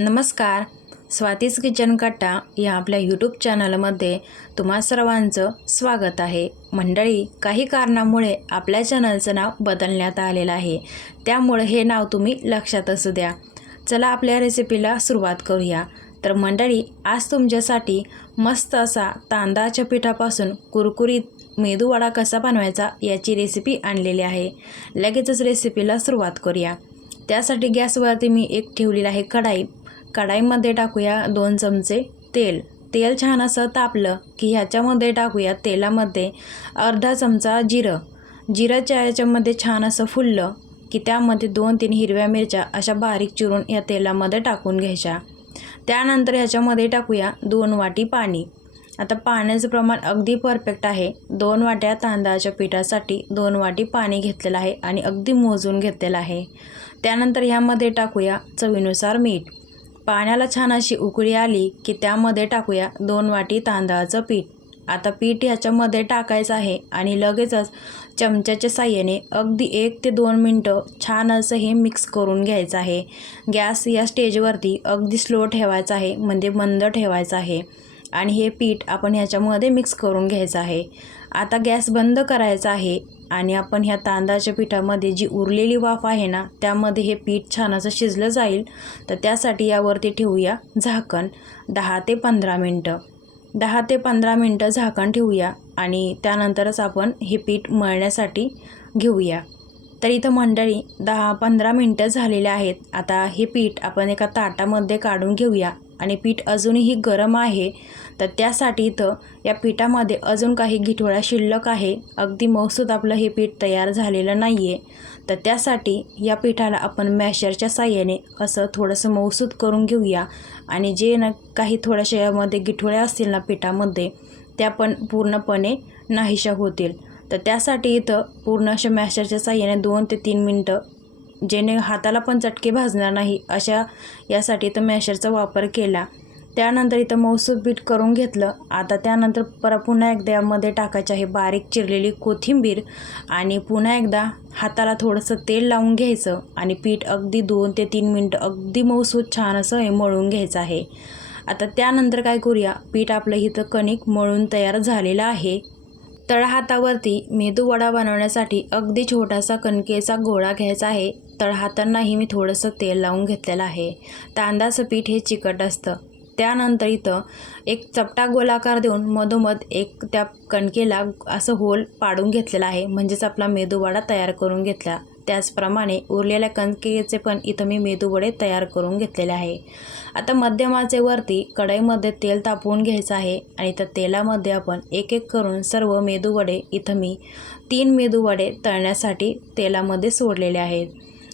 नमस्कार. स्वातीज किचन कट्टा या आपल्या यूट्यूब चॅनलमध्ये तुम्हा सर्वांचं स्वागत आहे. मंडळी काही कारणामुळे आपल्या चॅनलचं नाव बदलण्यात आलेलं आहे. त्यामुळे हे नाव तुम्ही लक्षात असू द्या. चला आपल्या रेसिपीला सुरुवात करूया. तर मंडळी आज तुमच्यासाठी मस्त असा तांदळाच्या पिठापासून कुरकुरीत मेदूवडा कसा बनवायचा याची रेसिपी आणलेली आहे. लगेचच रेसिपीला सुरुवात करूया. त्यासाठी गॅसवरती मी एक ठेवलेली आहे कढाई. कढाईमध्ये टाकूया दोन चमचे तेल. तेल छान असं तापलं की ह्याच्यामध्ये टाकूया तेलामध्ये अर्धा चमचा जिरं. जिरंच्या ह्याच्यामध्ये छान असं फुललं की त्यामध्ये दोन तीन हिरव्या मिरच्या अशा बारीक चिरून या तेलामध्ये टाकून घ्यायच्या. त्यानंतर ह्याच्यामध्ये टाकूया दोन वाटी पाणी. आता पाण्याचं प्रमाण अगदी परफेक्ट आहे. दोन वाट्या तांदळाच्या पिठासाठी दोन वाटी पाणी घेतलेलं आहे आणि अगदी मोजून घेतलेलं आहे. त्यानंतर ह्यामध्ये टाकूया चवीनुसार मीठ. पाण्याला छान अशी उकळी आली की त्यामध्ये टाकूया दोन वाटी तांदळाचं पीठ. आता पीठ ह्याच्यामध्ये टाकायचं आहे आणि लगेचच चमच्याच्या साह्याने अगदी एक ते दोन मिनटं छान असं हे मिक्स करून घ्यायचं आहे. गॅस या स्टेजवरती अगदी स्लो ठेवायचा आहे म्हणजे मंद ठेवायचं आहे. आणि हे पीठ आपण ह्याच्यामध्ये मिक्स करून घ्यायचं आहे. आता गॅस बंद करायचा आहे. आणि आपण ह्या तांदळाच्या पिठामध्ये जी उरलेली वाफ आहे ना त्यामध्ये हे पीठ छान असं शिजलं जाईल. तर त्यासाठी यावरती ठेवूया झाकण दहा ते पंधरा मिनटं. दहा ते पंधरा मिनटं झाकण ठेवूया आणि त्यानंतरच आपण हे पीठ मळण्यासाठी घेऊया. तर इथं मंडळी दहा पंधरा मिनटं झालेले आहेत. आता हे पीठ आपण एका ताटामध्ये काढून घेऊया. आणि पीठ अजूनही गरम आहे तर त्यासाठी इथं या पिठामध्ये अजून काही गिठोळ्या शिल्लक आहे. अगदी मौसूद आपलं हे पीठ तयार झालेलं नाही आहे तर त्यासाठी या पिठाला आपण मॅशरच्या साह्याने असं थोडंसं मौसूद करून घेऊया. आणि जे ना काही थोड्याशा यामध्ये गिठोळ्या असतील ना पिठामध्ये त्या पण पूर्णपणे नाहीशा होतील. तर त्यासाठी इथं पूर्ण अशा मॅशरच्या साह्याने दोन ते तीन मिनटं जेणे हाताला पण चटके भाजणार नाही अशा यासाठी इथं मॅशरचा वापर केला. त्यानंतर इथं मौसूद बीट करून घेतलं. आता त्यानंतर पर पुन्हा एकदा यामध्ये टाकायची आहे बारीक चिरलेली कोथिंबीर आणि पुन्हा एकदा हाताला थोडंसं तेल लावून घ्यायचं आणि पीठ अगदी दोन ते तीन मिनटं अगदी मौसूद छान असं हे मळून घ्यायचं आहे. आता त्यानंतर काय करूया? पीठ आपलं इथं कणिक मळून तयार झालेलं आहे. तळहातावरती मेदूवडा बनवण्यासाठी अगदी छोटासा कणकेचा गोळा घ्यायचा आहे. तळहातांनाही मी थोडंसं तेल लावून घेतलेलं आहे. तांदळाचं पीठ हे चिकट असतं. त्यानंतर इथं एक चपटा गोलाकार देऊन मधोमध एक त्या कणकेला असं होल पाडून घेतलेला आहे. म्हणजेच आपला मेदूवडा तयार करून घेतला. त्याचप्रमाणे उरलेल्या कणकेचे पण इथं मी मेदूवडे तयार करून घेतलेले आहे. आता मध्यमाचे वरती कढईमध्ये तेल तापवून घ्यायचं आहे आणि त्या तेलामध्ये आपण एक एक करून सर्व मेदूवडे इथं मी तीन मेदूवडे तळण्यासाठी तेलामध्ये सोडलेले आहेत.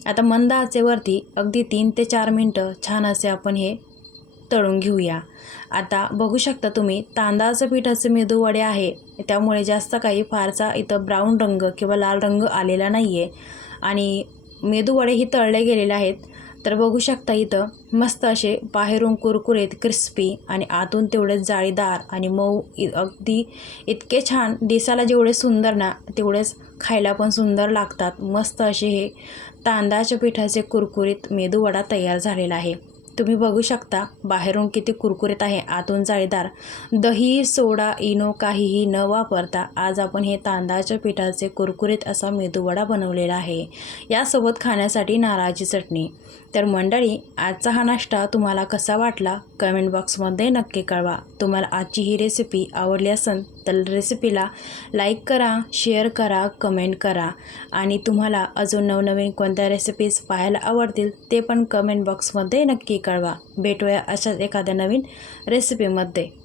आता मंद आचेवरती अगदी तीन ते चार मिनटं छान असे आपण हे तळून घेऊया. आता बघू शकता तुम्ही तांदळाचं पिठाचे मेदूवडे आहे. त्यामुळे जास्त काही फारसा इथं ब्राऊन रंग किंवा लाल रंग आलेला नाही आहे आणि मेदूवडे ही तळले गेलेले आहेत. तर बघू शकता इथं मस्त असे बाहेरून कुरकुरीत क्रिस्पी आणि आतून तेवढे जाळीदार आणि मऊ इ अगदी इतके छान दिसायला जेवढे सुंदर ना तेवढेच खायला पण सुंदर लागतात. मस्त असे हे तांदळाच्या पिठाचे कुरकुरीत मेदूवडा तयार झालेला आहे. तुम्ही बघू शकता बाहेरून किती कुरकुरीत आहे आतून जाळीदार. दही सोडा इनो काहीही न वापरता आज आपण हे तांदळाच्या पिठाचे कुरकुरीत असा मेदूवडा बनवलेला आहे. यासोबत खाण्यासाठी नारळाची चटणी. तर मंडळी आजचा हा नाश्ता तुम्हाला कसा वाटला? कमेंट बॉक्समध्ये नक्की कळवा. तुम्हाला आजची ही रेसिपी आवडली असेल तर रेसिपीला लाईक करा शेअर करा कमेंट करा. आणि तुम्हाला अजून नवनवीन कोणत्या रेसिपीज पाहायला आवडतील ते पण कमेंट बॉक्समध्ये नक्की कळवा. भेटूया अशाच एखाद्या नवीन रेसिपीमध्ये